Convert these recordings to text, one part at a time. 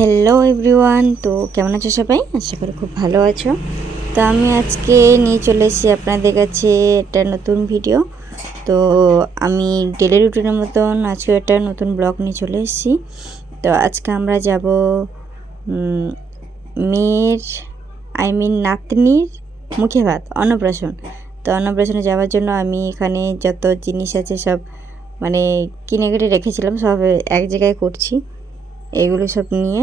Hello everyone তো কেমন আছো সবাই? আশা করি খুব ভালো আছো। তো আমি আজকে নিয়ে চলে এসেছি আপনাদের কাছে একটা নতুন ভিডিও তো আমি ডেলি রুটিনের মতন আজকে একটা নতুন ব্লগ নিয়ে চলে এসেছি। তো আজকে আমরা যাব মেয়ের আই মিন নাতনির মুখে ভাত, অন্নপ্রাশন। তো অন্নপ্রাশনে যাওয়ার জন্য আমি এখানে যত জিনিস আছে সব মানে কিনে কেটে রেখেছিলাম, সব এক জায়গায় করছি। এগুলো সব নিয়ে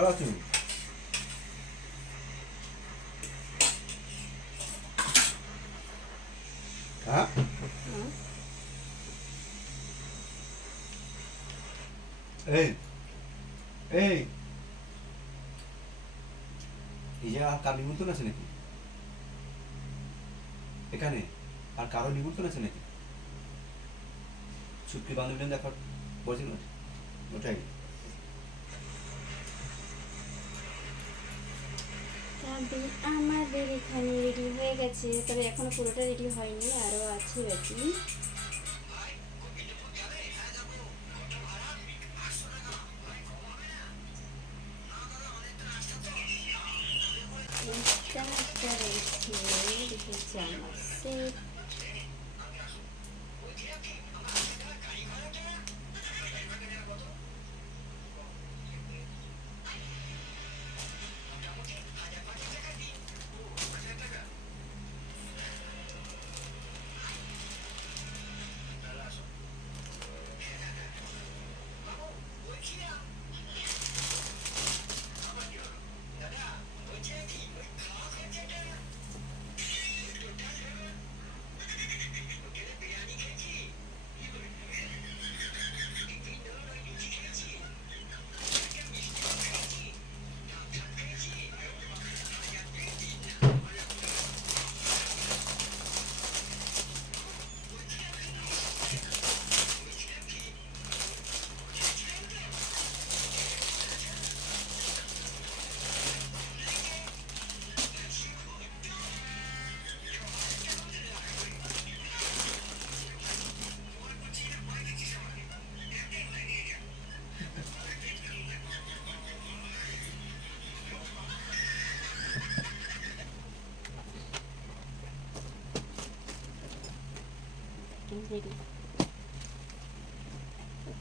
পালাও হ্যাঁ এই এই এই যে আর কার নিমন্ত্রণ আছে নাকি? এখানে? আর কারও নিমন্ত্রণ আছে নাকি? ছুটকি বান্ধবী দেখার বলছিল ওটাই। তবে আমাদের এখানে রেডি হয়ে গেছে। তবে এখনও পুরোটা রেডি হয়নি আরও আছে বাকি। দেখেছি আমার সেট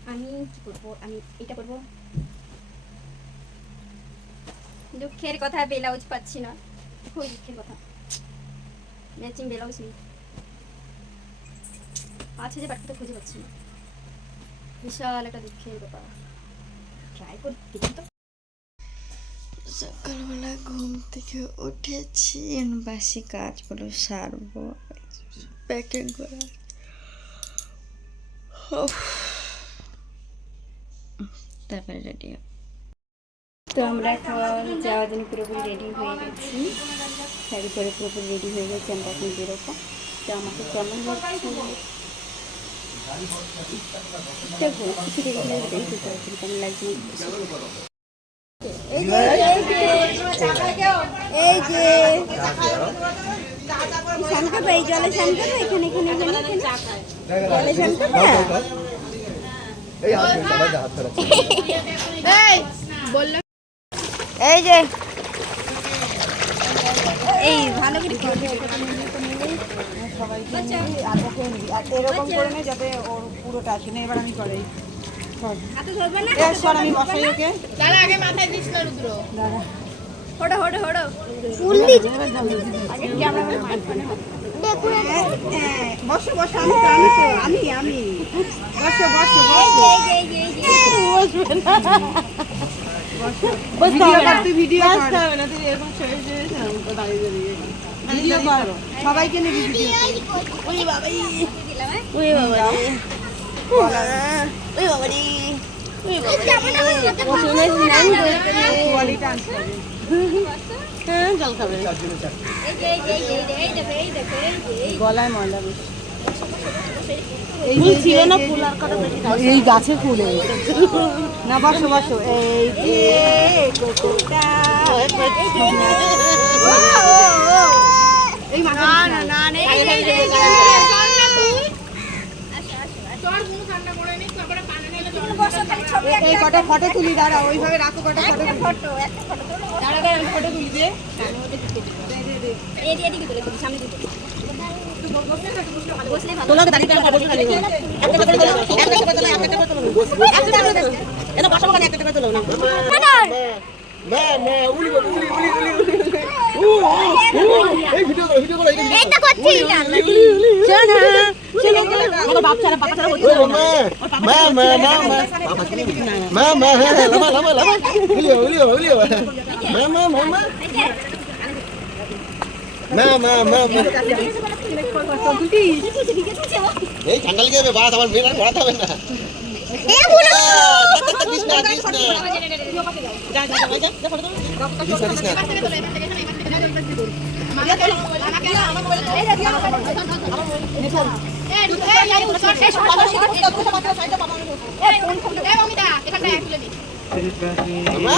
আমি কি করব? আমি এটা করব? দুঃখের কথা, ব্লাউজ পাচ্ছি না। খুবই দুঃখের কথা। ম্যাচিং ব্লাউজ নেই। আছে যে বাটটা খুঁজে পাচ্ছি না। বিশাল একটা দুঃখের ব্যাপার। ট্রাই করে, দেখি তো। সকালবেলা ঘুম থেকে উঠেছি, বাসি কাজগুলো সারবো। প্যাকিং করা। তারপরে রেডি তো আমরা এখন যাওয়ার জন্য পুরোপুরি রেডি হয়ে গেছি শাড়ি পরে পুরোপুরি রেডি হয়ে গেছি আমরা এখন বেরোবো তো আমাকে কেমন লাগছে কেমন লাগছে এই যে এই যে স্নান করব এই জলে স্নান করব এখানে এখানে এখানে। এখানে জলে স্নান করব এই সবাই হাত যে। এই ভালো করে এরকম করে নে যাতে ওর পুরোটা আসে। না এবার আমি করাই হাতে ধরবে না? এর পর আমি বসাই ওকে। হড়ো হড়ো হড়ো হ্যাঁ, বসো বসো আমি তো আমি তো আমি আমি বসো বসো বসো ভিডিও কর তুই ভিডিও কর ভিডিও কর সবাইকে নিবি ভিডিও কোয়ালিটি আনতে হবে গলায় ময়লা ফুল ছিল না ফুল আর কটা এই গাছে ফুল না বসো বসো। এই যে এই মাথা না না এই কটা ফটো তুলি দাঁড়া ওইভাবে রাখো কটা ফটো ফটো দাঁড়া দাঁড়া ফটো তুলি দে। একটা কথা বলো না এই হ্যাঁ, হ্যাঁ, ঠান্ডা লেগে যাবে বাস আমার মেয়ের আর ঘোরাতে হবে না আহ, দিস না, দিস না। যা যা যা যা ফটো দিস না, দিস না। মা।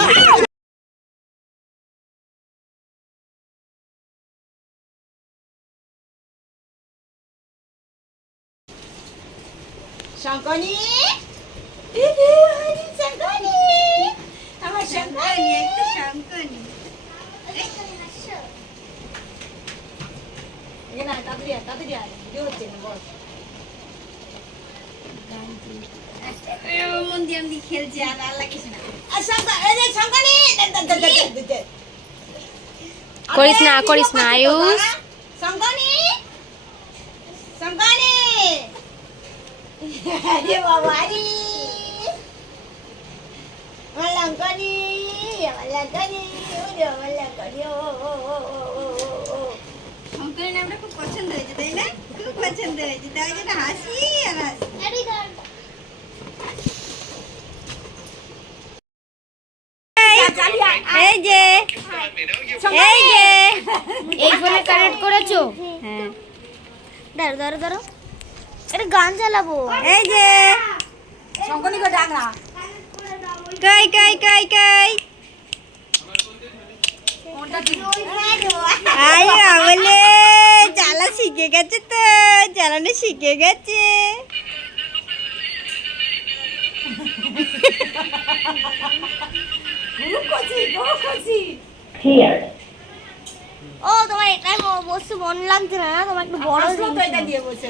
শঙ্কনি আমার শঙ্করী একটা শঙ্করী না তাড়াতাড়ি আয় তাড়াতাড়ি আয় ভিডিও হচ্ছে না বস মন দিয়ে আমি খেলছি আর আর লাগিস না করিস না করিস না আয়ুষ শঙ্কনি শঙ্কনি আরে বাবা রে মালাঙ্কনি মালাঙ্কনি ওরে মালাঙ্কনি ও ও ও ও ও। শঙ্করী নামটা খুব পছন্দ হয়েছে তাই না? খুব পছন্দ হয়েছে। তাই জন্য হাসি আর হাসি। এই যে এই যে। এই ফোনে কানেক্ট করেছ? হ্যাঁ। দাঁড়ো দাঁড়ো দাঁড়ো এটা গান চালাবো। এই যে। শঙ্কনি ডাক না। কাই কাই কাই কাই। আই বলে শিখে গেছে তো চালানো শিখে গেছে। ও তোমার এটাই বসে বসতে মন লাগছে না? তোমার একটু বড় দিয়ে বসে।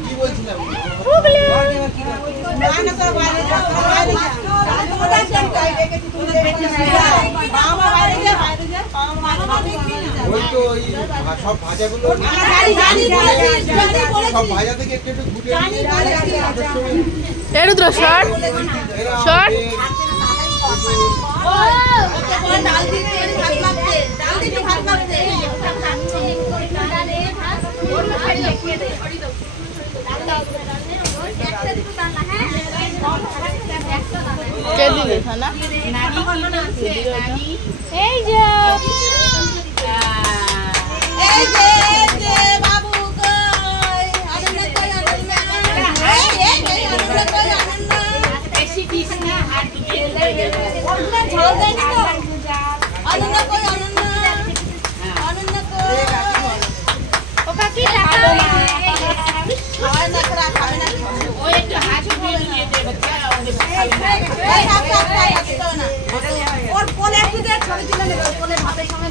ওই তো ওই সব ভাজাগুলো সব ভাজা থেকে একটু একটু ঘুটে জানি বলেছিস এ রুদ্র, শর্ট। শর্ট। ডাল দিতে ভাত মাখতে ডাল দিতে কে দিবে? খানা এই যে এই যে।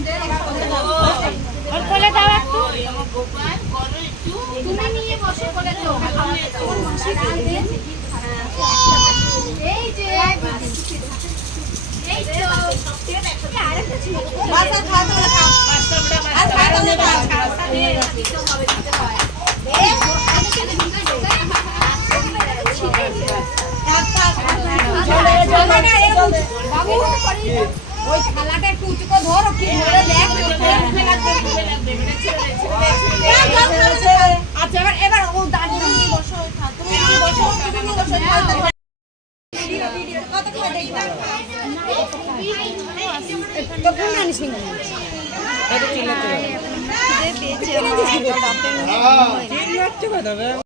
কোলে কোলে দাও একটু তুমি নিয়ে বসে বলে তো এই যে এই তো আরেকটা ছিল বাসা খাওয়া খা ওই থালাটা একটু উঁচু করে ধরো কি ধরে দেখ। আচ্ছা এবার এবার ও দাঁড়িয়ে নিয়ে বসো তুমি বসো তুমি বসো কত খাওয়া দেখি তো কোন জানিস হ্যাঁ।